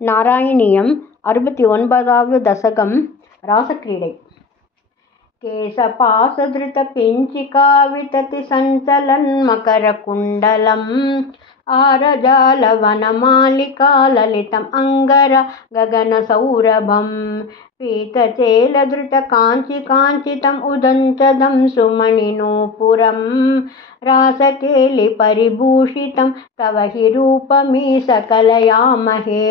నారాయణీయం 69వ దశకం రాసక్రీడై. కేశపాశధృతపించికా వితతి సంచలన్మకరకుండలం ఆరజాలవనమాలికా లలితం అంగర గగనసౌరభం పీతచేలధృతకాంచికాంచితం ఉదంచదం సుమణినూపురం రాసకేలి పరిభూషితం తవ హి రూపమీ సకలయామహే.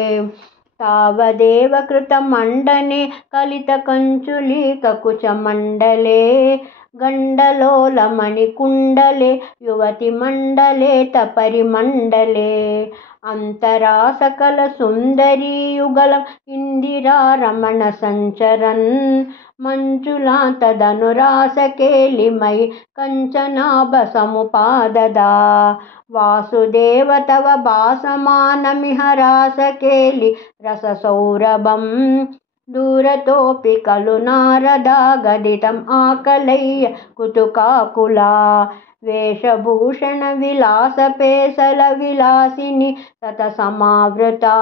తావదేవ కృతమండనే కలితకంచులీకకుచమండలే గండలోలమణికుండలే యువతిమండలే తపరిమండలే అంతరా సకల సుందరీయుగలం ఇందిరారమణ సంచరన్ మంజులాంతదనురాసకేలిమయి కంచనాభ సముపాదదా వాసుదేవ తవ భాసమానమిహ రాసకేలి రససౌరభం దూరతోపి ఖలు నారదా గదితం ఆకలయ్య కుతుకాకులా వేషభూషణ విలాస పేసల విలాసిని తత సమావృతా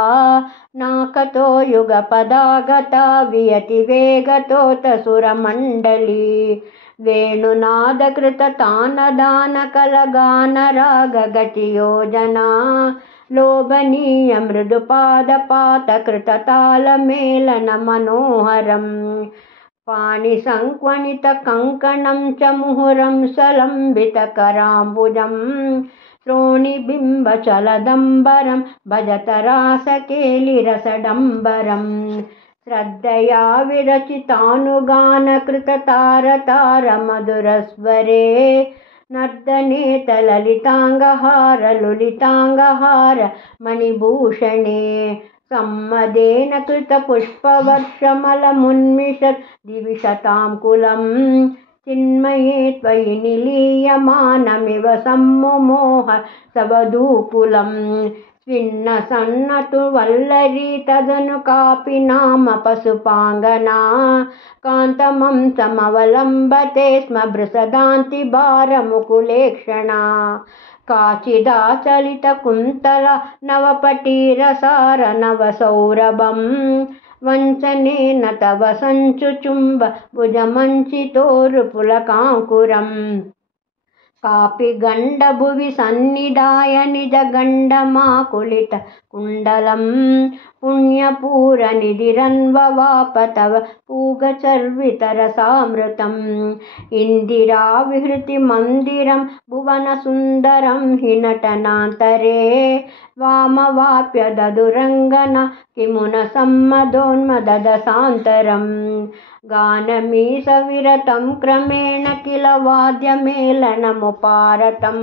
నాకతో యుగ పదాగత వియతి వేగతోత సురమండలి వేణునాదకృత తానదాన కలగాన రాగ గతి యోజనా లోభనీయ మృదుపాదపాత కృత తాళమేళన మనోహరం పాణి సంక్వణిత కంకణం చ ముహురం సలంబిత కరాంబుజం శ్రోణిబింబ చలదంబరం భజత రాసకేలి రసడంబరం శ్రద్ధయా విరచితానుగాన కృత తారతార మధురస్వరే నర్దనేత లలితాంగహార లులితాంగహార మణిభూషణే సమ్మదేన కృత పుష్పవర్షమలమున్మిషత్ దివిశతాంకులం చిన్మయే త్వయి నిలీయమానమివ సమ్ముమోహ సవధూకులం స్విన్న సన్నతు వల్లరీ తదను కాపి నామ పశుపాంగనా కాంతమం సమవలంబతే స్మ బృసదాంతి భారముకులేక్షణా కాచిదాచలిత కుంతల నవపటీరసార నవసౌరభం వంచనేన తవ సంచుచుంబ భుజమంచితోరు పులకాంకురం కాపి గండ భువి సన్నిధాయ నిజ గండమాకులిత కుండలం పుణ్యపూర నిధిరన్వవాప తవ పూగచర్వితరసామృతం ఇందిరా విహృతి మందిరం భువన సుందరం హి నటనాంతరే వామవాప్య దదురంగన కిమున సమ్మదోన్మదసాంతరం గానమీశ విరతం క్రమేణ కిల వాద్యమేళనముపారతం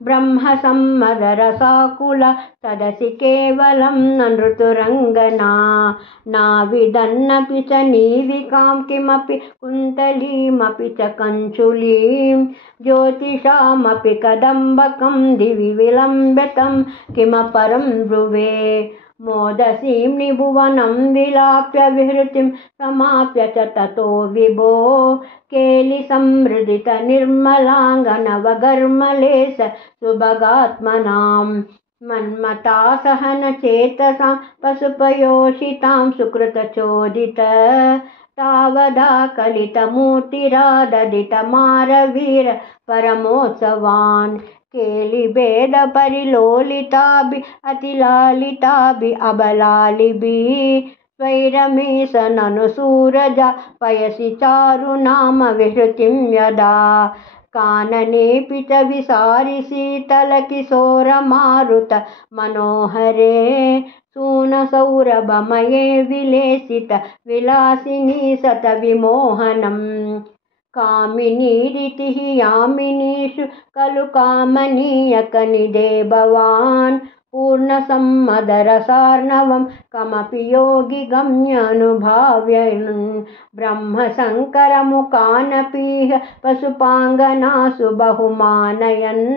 బ్రహ్మ సమ్మదరసాకుల సదసి కేవలం నృతురంగనా నావిదన్నపి చ నీవికాం కిమపి కుంతలీమపి చ కంచులీం జ్యోతిషామపి కదంబకం దివి విలంబితం కిమపరం బ్రువే మోదసీం నిభువనం విలాప్య విహృతిం సమాప్య చ తతో విభో కేలి సంహృదిత నిర్మలాంగనవగర్మలేశ సుభగాత్మనాం మన్మతా సహన చేతసాం పశుపయోషితాం సుకృతచోదిత తావదా కలితమూర్తిరాదదిత మారవీర పరమోత్సవాన్ కేళిభేద పరిలోలితాభి అతిలాలితాభి అబలాలిభి స్వైరమేశ నను సూరజ పయసి చారు నామ విహృతిం యదా కాననేపి చ విసారి శీతల కిశోర మారుత మనోహరే సూన సౌరభమయే విలేసిత విలాసిని సత విమోహనం కామినీరితి యామినీషు ఖలు కామనీయకనిదే భవాన్ పూర్ణ సమ్మదరసార్ణవం కమపి యోగి గమ్యనుభావ్యన్ బ్రహ్మ శంకరముఖానపీహ పశుపాంగనాసు బహుమానయన్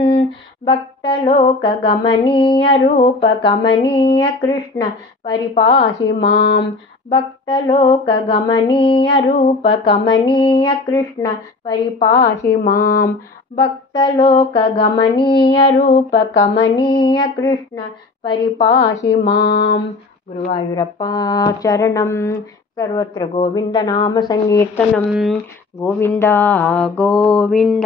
భక్తలోక గమనీయ రూప కమనీయ కృష్ణ పరిపాహి మాం భక్తలోక గమనీయ రూప కమనీయ కృష్ణ పరిపాహి మాం భక్తలోక గమనీయ రూప కమనీయ కృష్ణ పరిపాహి మాం गुरुवायूरप्पा चरणं सर्वत्र गोविन्दनामसङ्कीर्तनं गोविन्द गोविन्द।